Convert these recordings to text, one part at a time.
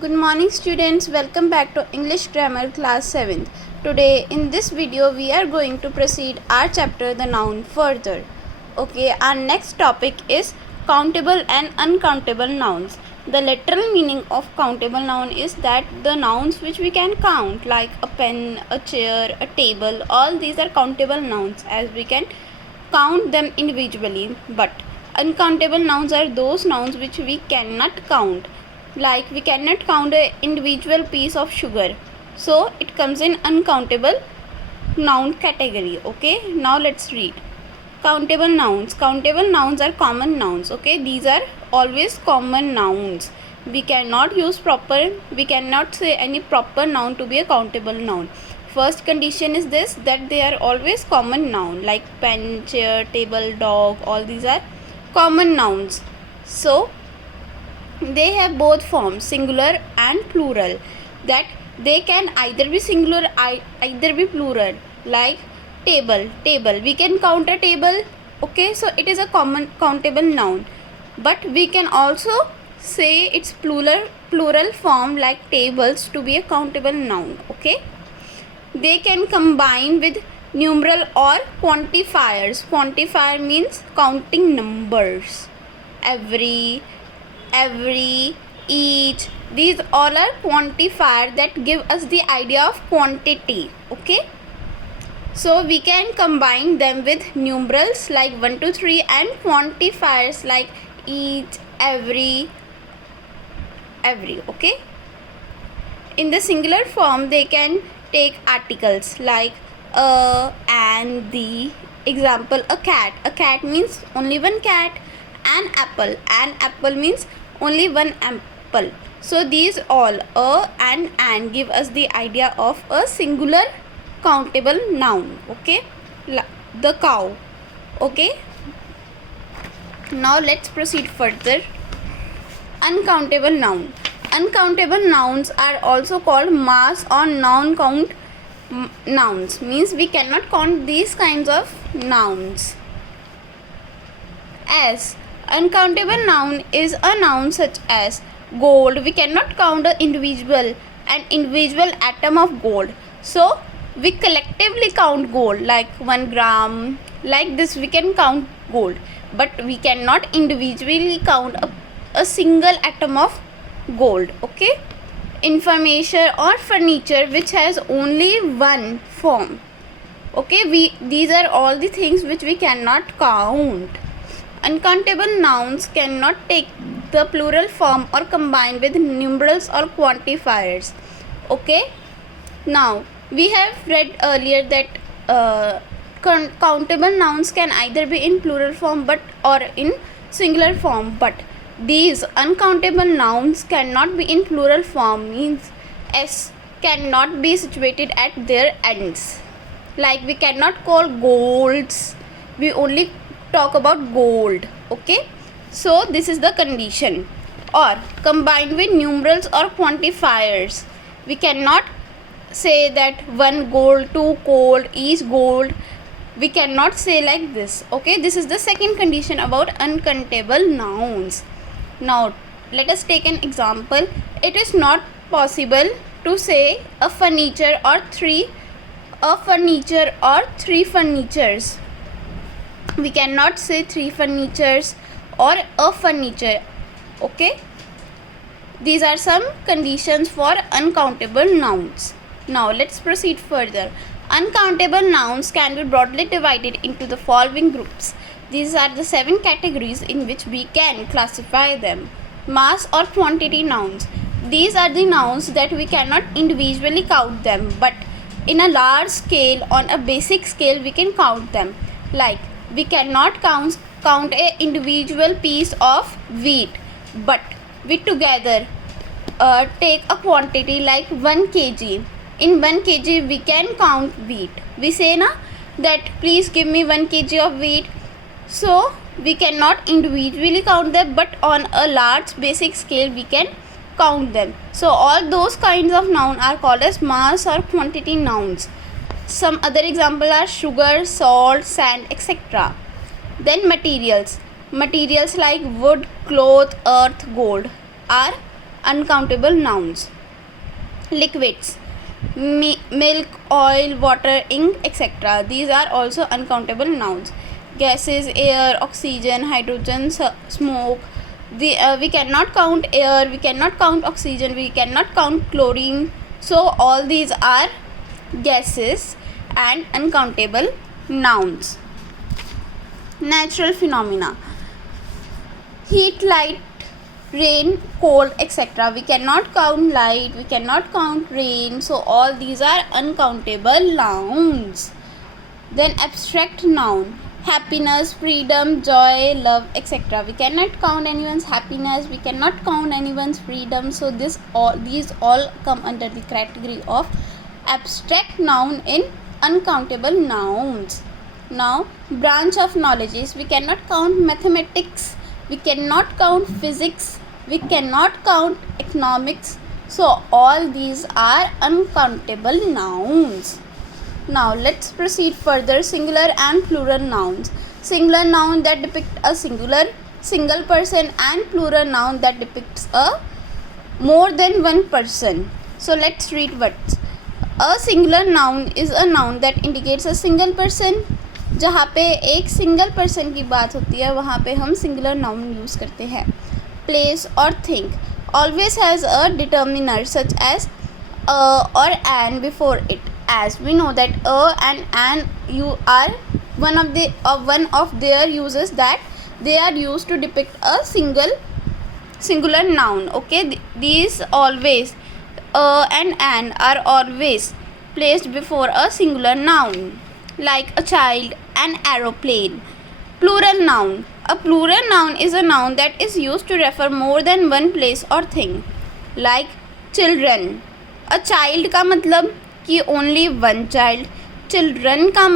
Good morning students, welcome back to English Grammar class 7th. Today in this video we are going to proceed our chapter the noun further. Okay, our next topic is countable and uncountable nouns. The literal meaning of countable noun is that the nouns which we can count like a pen, a chair, a table, all these are countable nouns as we can count them individually, but uncountable nouns are those nouns which we cannot count, like we cannot count an individual piece of sugar, so it comes in uncountable noun category. Okay, now let's read countable nouns. Countable nouns are common nouns. Okay, these are always common nouns. We cannot say any proper noun to be a countable noun. First condition is this, that they are always common noun, like pen, chair, table, dog, all these are common nouns. So they have both forms, singular and plural, that they can either be singular either be plural, like table, we can count a table. Okay, so it is a common countable noun, but we can also say its plural form like tables to be a countable noun. Okay, they can combine with numeral or quantifiers. Quantifier means counting numbers. Every, each, these all are quantifier that give us the idea of quantity. Okay, so we can combine them with numerals like 1 2 3 and quantifiers like each, every. Okay, in the singular form they can take articles like a, and, the. Example, a cat means only one cat. An apple means only one apple. So these all, a and give us the idea of a singular countable noun. Okay, the cow. Okay, now let's proceed further. Uncountable noun. Uncountable nouns are also called mass or non-count nouns, means we cannot count these kinds of nouns. As uncountable noun is a noun such as gold. We cannot count an individual atom of gold, so we collectively count gold like 1 gram, like this we can count gold, but we cannot individually count a single atom of gold. Okay, information or furniture which has only one form. Okay, these are all the things which we cannot count. Uncountable nouns cannot take the plural form or combine with numerals or quantifiers. Okay, now we have read earlier that countable nouns can either be in plural form or in singular form, but these uncountable nouns cannot be in plural form, means s cannot be situated at their ends. Like we cannot call golds, we only talk about gold. Okay, so this is the condition. Or combined with numerals or quantifiers, we cannot say that 1 gold, 2 gold, each gold. We cannot say like this. Okay, this is the second condition about uncountable nouns. Now let us take an example. It is not possible to say a furniture or three furnitures. We cannot say 3 furnitures or a furniture. Okay, these are some conditions for uncountable nouns. Now let's proceed further. Uncountable nouns can be broadly divided into the following groups. These are the 7 categories in which we can classify them. Mass or quantity nouns. These are the nouns that we cannot individually count them, but in a large scale, on a basic scale, we can count them. Like we cannot count a individual piece of wheat, but we together take a quantity like 1 kg. In 1 kg we can count wheat. We say na that please give me 1 kg of wheat. So we cannot individually count them, but on a large basic scale we can count them. So all those kinds of noun are called as mass or quantity nouns. Some other example are sugar, salt, sand, etc. Then materials like wood, cloth, earth, gold are uncountable nouns. Liquids, milk, oil, water, ink, etc. These are also uncountable nouns. Gases, air, oxygen, hydrogen, smoke. We cannot count air, we cannot count oxygen, we cannot count chlorine. So all these are gases and uncountable nouns. Natural phenomena, heat, light, rain, cold, etc. We cannot count light, we cannot count rain, so all these are uncountable nouns. Then abstract noun, happiness, freedom, joy, love, etc. We cannot count anyone's happiness, we cannot count anyone's freedom, so these all come under the category of abstract noun in uncountable nouns. Now, branch of knowledges, we cannot count mathematics, we cannot count physics, we cannot count economics, so all these are uncountable nouns. Now let's proceed further. Singular and plural nouns. Singular noun that depict a single person, and plural noun that depicts a more than one person. So let's read words. A singular noun is a noun that indicates a single person. जहाँ पे एक single person की बात होती है वहाँ पे हम सिंगुलर नाउन यूज़ करते हैं. प्लेस और thing always has a determiner such as a or an before it, as we know that a and an you are one of their uses that they are used to depict a singular noun. Okay, these always a and an are always placed before a singular noun, like a child, an aeroplane. Plural noun. A plural noun is a noun that is used to refer more than one place or thing, like children. A child का मतलब कि only one child. Children का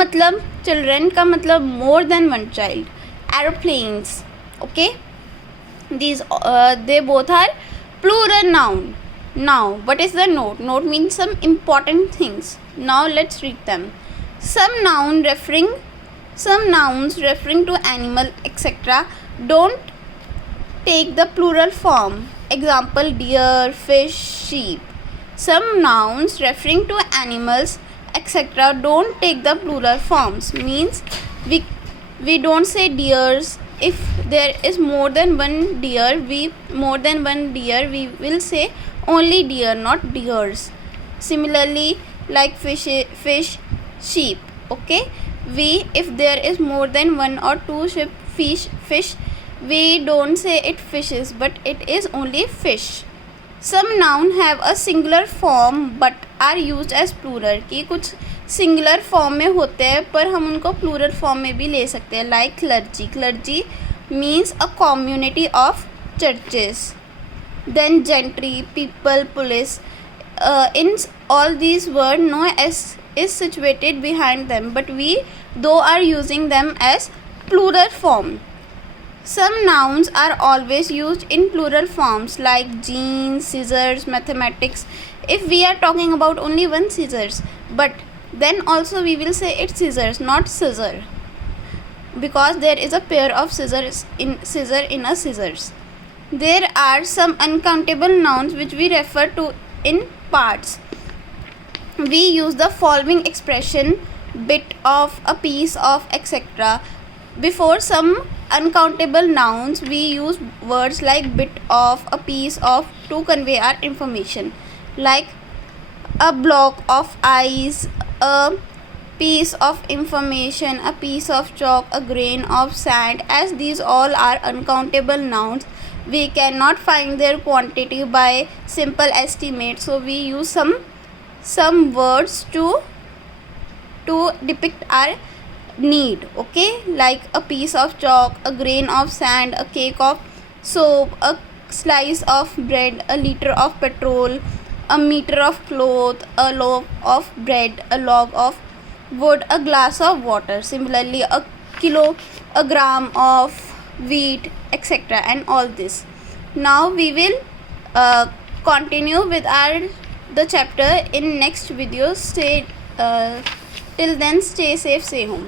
मतलब more than one child. Aeroplanes. Okay, these they both are plural noun. Now what is the note? Note means some important things. Now let's read them. Some nouns referring to animal, etc. don't take the plural form. Example, deer, fish, sheep. Some nouns referring to animals, etc. don't take the plural forms. Means we don't say deers. If there is more than one deer, we will say only deer, not deers. Similarly, like fish, sheep. Okay, if there is more than one or two fish, we don't say it fishes, but it is only fish. Some noun have a singular form but are used as plural. कि कुछ singular form में होते हैं पर हम उनको plural form में भी ले सकते हैं. Like clergy means a community of churches. Then gentry, people, police. In all these words, no s is situated behind them, but we though are using them as plural form. Some nouns are always used in plural forms like jeans, scissors, mathematics. If we are talking about only one scissors, but then also we will say it's scissors, not scissor, because there is a pair of scissors in a scissors. There are some uncountable nouns which we refer to in parts. We use the following expression: bit of, a piece of, etc. Before some uncountable nouns, we use words like bit of, a piece of to convey our information, like a block of ice, a piece of information, a piece of chalk, a grain of sand. As these all are uncountable nouns, we cannot find their quantity by simple estimate, so we use some words to depict our need. Okay, like a piece of chalk, a grain of sand, a cake of soap, a slice of bread, a liter of petrol, a meter of cloth, a loaf of bread, a log of wood, a glass of water. Similarly, a kilo, a gram of wheat, etc. and all this. Now we will continue with the chapter in next video. Till then, stay safe, stay home.